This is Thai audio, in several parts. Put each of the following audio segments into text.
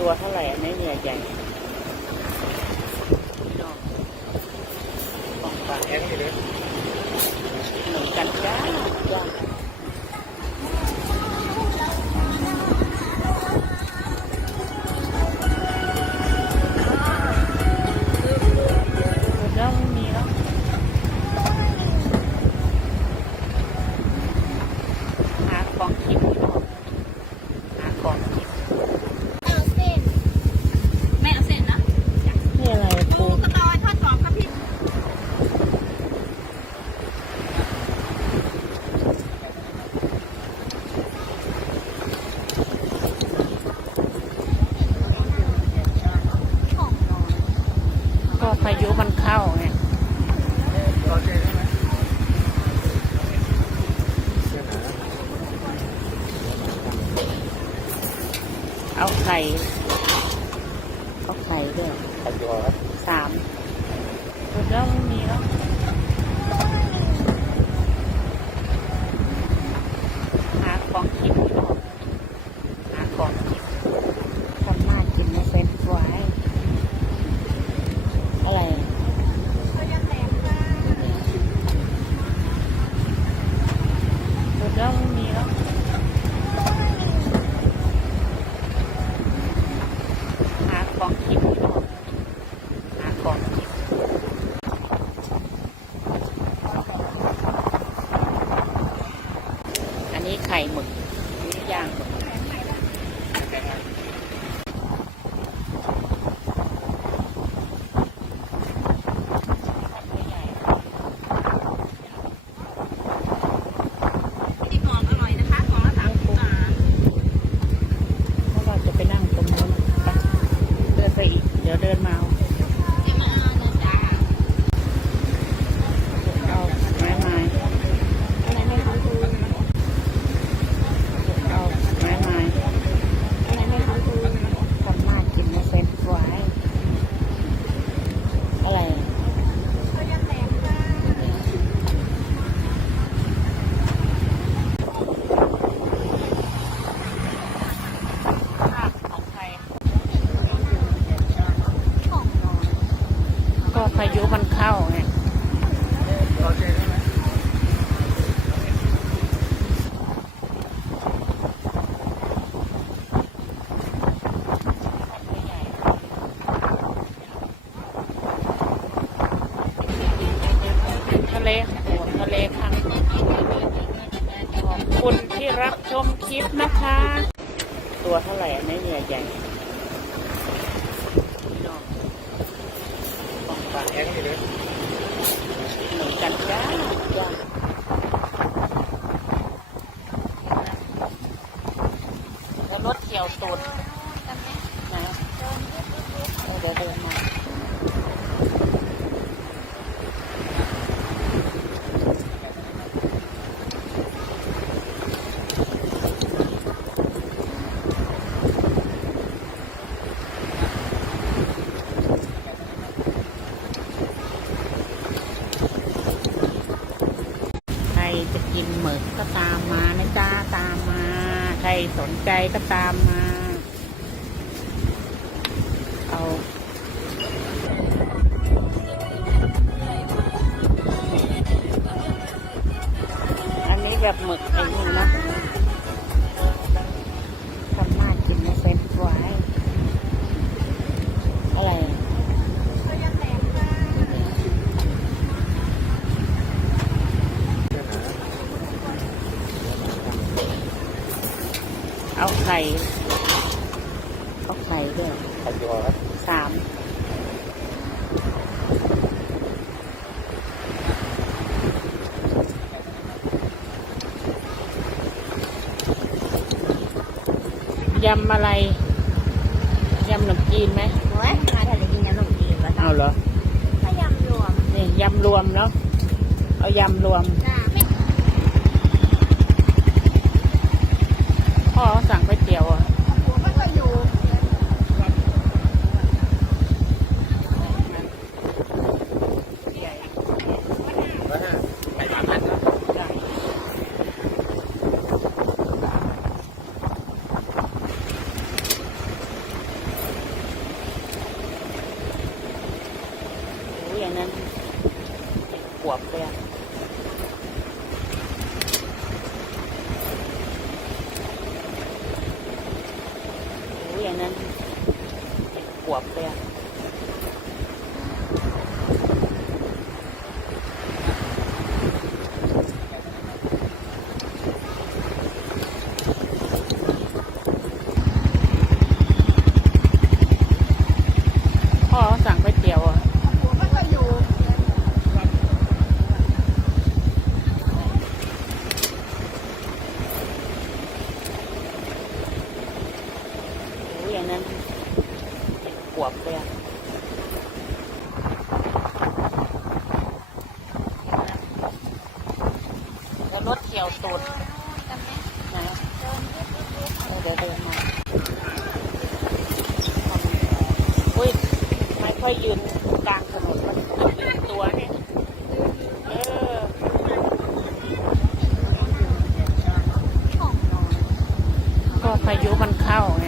ตัวเท่าไหร่อันนี้เนี่ยใหญ่ของฝากแข็งอยู่เลยเหมือนกันจ้าจ้า ยุมันเข้าไงรอเจได้ไหมเสื้อหนาเอาไข่เอาไข่ด้วยขัดยอครับสามหมดแล้วไม่มีแล้วหาของกินหาของกินทำมากินไม่เป็นไว้อะไรอะ เขาจะแตกค่ะ หมดแล้วไม่มีแล้วหาของกินหาของกินอันนี้ ไข่หมึกอันนี้ย่างหมึก ที่กรอบอร่อยนะคะกรอบละสามสิบบาท เพราะว่าจะไปนั่งตรงนู้นไปเดินไปอีก เดี๋ยวเดินมาเอา เดี๋ยวมาเอานะจ๊ะ เอาไม้ไม้ อะไรไม่รู้ดู เอาไม้ไม้ อะไรไม่รู้ดู ทำมากินไม่เป็นไว้อะไรอะ เขาจะแตกค่ะ ภาพของใคร ของน้อย ก็พา ยุมันเข้าไงรอเจได้ไหมทะเลโหทะเลพังขอบคุณที่รับชมคลิปนะคะ ตัวเท่าไหร่อันนี้เนี่ยใหญ่ของฝากแข็งอยู่เลยเหมือนกันจ้าจ้าแล้วรถเขียวตูดนะเดี๋ยวเดินมาใครจะกินหมึกก็ตามมานะจ้าตามมา ใคร สนใจก็ตามมา เอาอันนี้แบบหมึกไอ้นี่นะทำมากินไม่เป็นไว้อะไรอะ เขาจะแตกค่ะ เสื้อหนา เอาไข่ เอาไข่ด้วยขัดยอครับสามยำอะไร ยำขนมจีนไหมโอ้ยมาทะเลกินยำขนมจีนวะเอาเหรอ ถ้ายำรวมนี่ยำรวมเนาะ เอายำรวมจ้าไม่ พ่อเขาสั่งก๋วยเตี๋ยวอะ นั้นขวบเลย ตูดนะเดี๋ยวเดินมาอุ้ยไม่ค่อยยืนกลางถนนมันยืนตัวเนี่ยเออก็พายุมันเข้าไง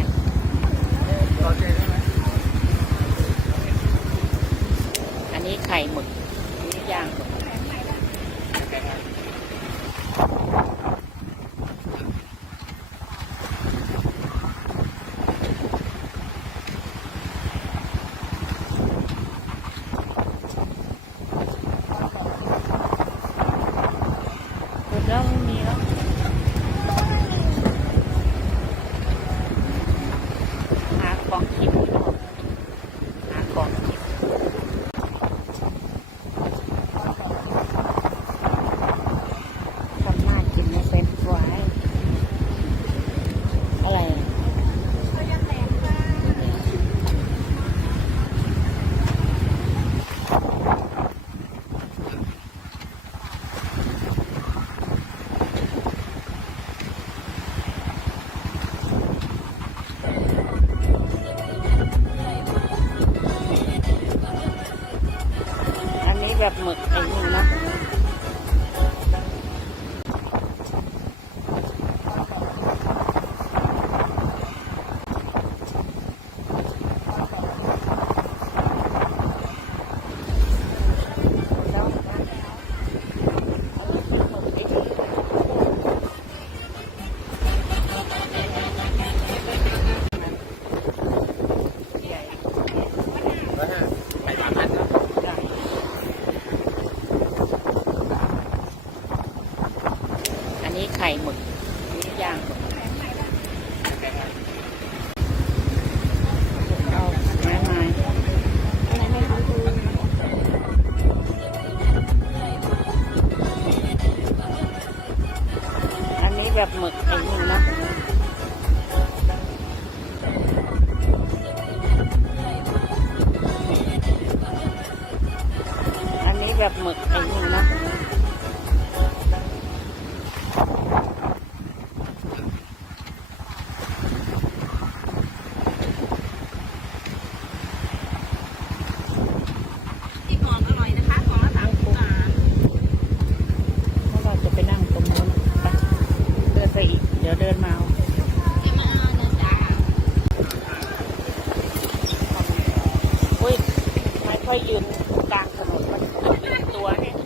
ค่อยยืนกลางถนนมันยืนตัวเนี่ย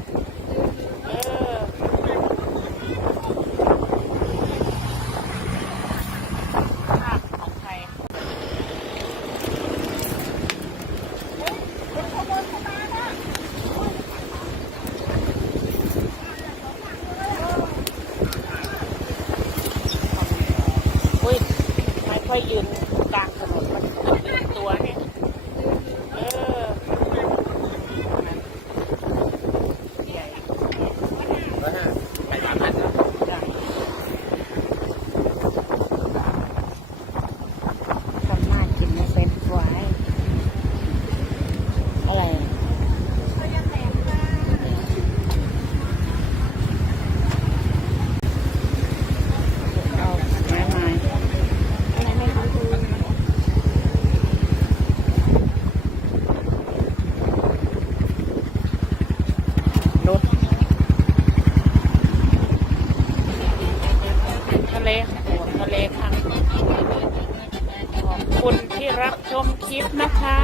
เออภาของไทยอุ้ยไม่ค่อยยืน รับชมคลิปนะคะ